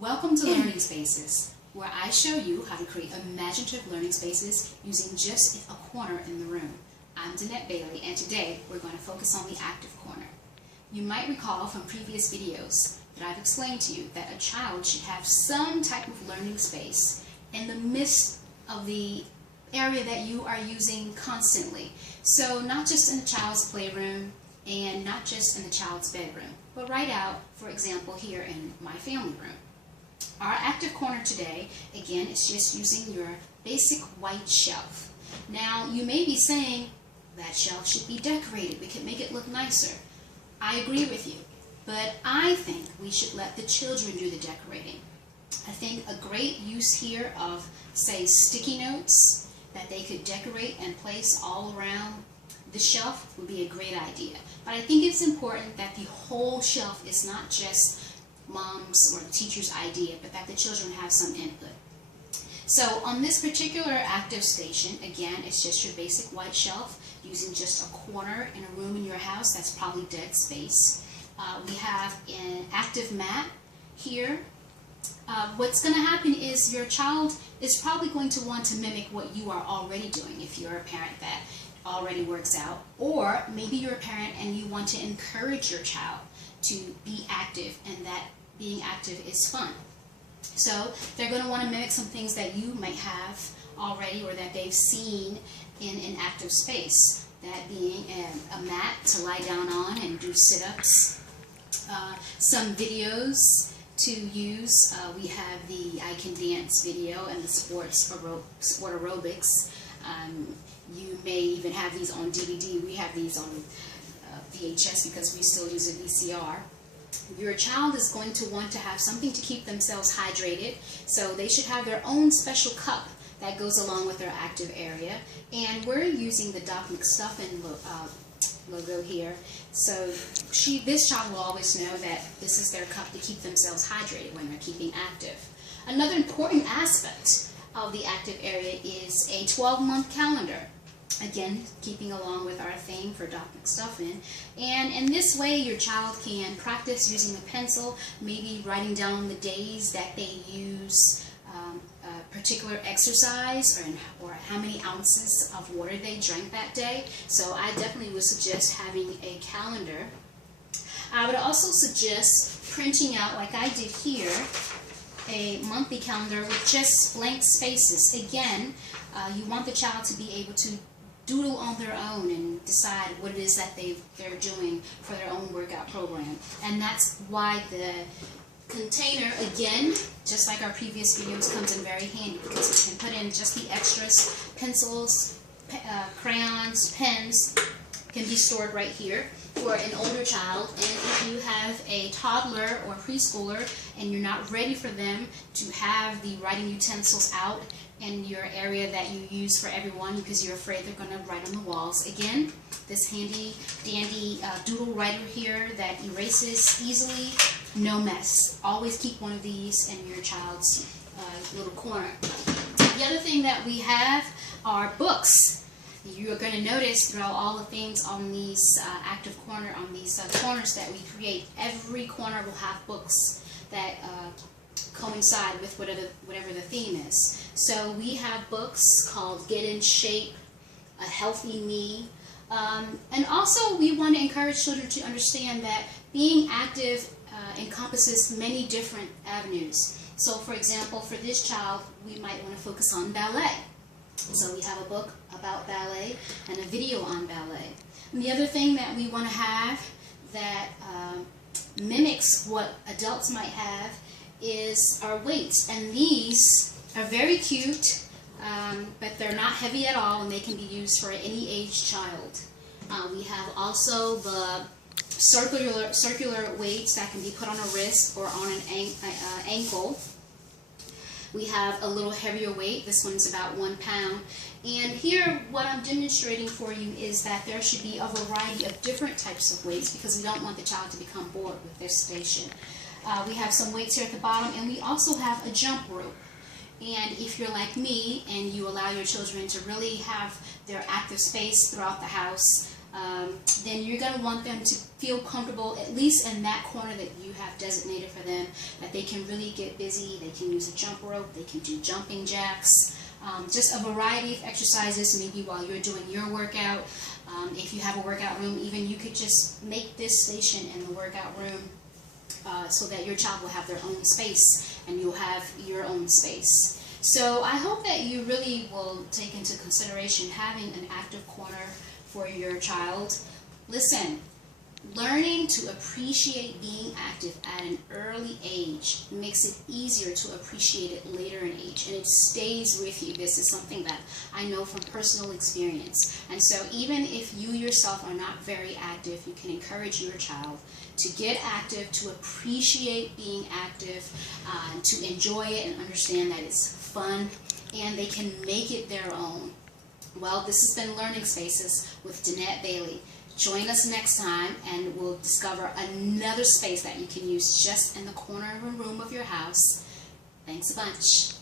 Welcome to Learning Spaces, where I show you how to create imaginative learning spaces using just a corner in the room. I'm Dennette Bailey, and today we're going to focus on the active corner. You might recall from previous videos that I've explained to you that a child should have some type of learning space in the midst of the area that you are using constantly. So not just in the child's playroom and not just in the child's bedroom, but right out, for example, here in my family room. Our active corner today, again, is just using your basic white shelf. Now, you may be saying that shelf should be decorated. We could make it look nicer. I agree with you, but I think we should let the children do the decorating. I think a great use here of, say, sticky notes that they could decorate and place all around the shelf would be a great idea. But I think it's important that the whole shelf is not just mom's or teacher's idea, but that the children have some input. So on this particular active station, again, it's just your basic white shelf using just a corner in a room in your house. That's probably dead space. We have an active mat here. What's going to happen is your child is probably going to want to mimic what you are already doing if you're a parent that already works out, or maybe you're a parent and you want to encourage your child to be active, and that being active is fun. So they're going to want to mimic some things that you might have already or that they've seen in an active space, that being a mat to lie down on and do sit-ups, some videos to use. We have the I Can Dance video and the sport aerobics. You may even have these on DVD. We have these on VHS because we still use a VCR. Your child is going to want to have something to keep themselves hydrated, so they should have their own special cup that goes along with their active area. And we're using the Doc McStuffin logo here, so this child will always know that this is their cup to keep themselves hydrated when they're keeping active. Another important aspect of the active area is a 12-month calendar. Again, keeping along with our theme for Doc McStuffin. And in this way, your child can practice using a pencil, maybe writing down the days that they use a particular exercise, or how many ounces of water they drank that day. So I definitely would suggest having a calendar. I would also suggest printing out, like I did here, a monthly calendar with just blank spaces. Again, you want the child to be able to doodle on their own and decide what it is that they're doing for their own workout program. And that's why the container, again, just like our previous videos, comes in very handy, because you can put in just the extras. Pencils, crayons, pens can be stored right here for an older child. And if you have a toddler or preschooler and you're not ready for them to have the writing utensils out in your area that you use for everyone because you're afraid they're going to write on the walls, again, this handy dandy doodle writer here that erases easily, no mess. Always keep one of these in your child's little corner. The other thing that we have are books. You're going to notice throughout all the things on these active corner, on these corners that we create, every corner will have books that coincide with whatever the theme is. So we have books called Get in Shape, A Healthy Me, and also we want to encourage children to understand that being active encompasses many different avenues. So for example, for this child, we might want to focus on ballet. So we have a book about ballet and a video on ballet. And the other thing that we want to have that mimics what adults might have is our weights. And these are very cute, but they're not heavy at all, and they can be used for any age child. We have also the circular weights that can be put on a wrist or on an ankle. We have a little heavier weight. This one's about 1 pound. And here, what I'm demonstrating for you is that there should be a variety of different types of weights, because we don't want the child to become bored with their station. We have some weights here at the bottom, and we also have a jump rope. And if you're like me and you allow your children to really have their active space throughout the house, then you're going to want them to feel comfortable, at least in that corner that you have designated for them, that they can really get busy. They can use a jump rope, they can do jumping jacks, just a variety of exercises, maybe while you're doing your workout. If you have a workout room, even you could just make this station in the workout room so that your child will have their own space and you'll have your own space. So I hope that you really will take into consideration having an active corner for your child. Listen, learning to appreciate being active at an early age makes it easier to appreciate it later in age, and it stays with you. This is something that I know from personal experience. And so even if you yourself are not very active, you can encourage your child to get active, to appreciate being active, to enjoy it and understand that it's fun, and they can make it their own. Well, this has been Learning Spaces with Dennette Bailey. Join us next time and we'll discover another space that you can use just in the corner of a room of your house. Thanks a bunch.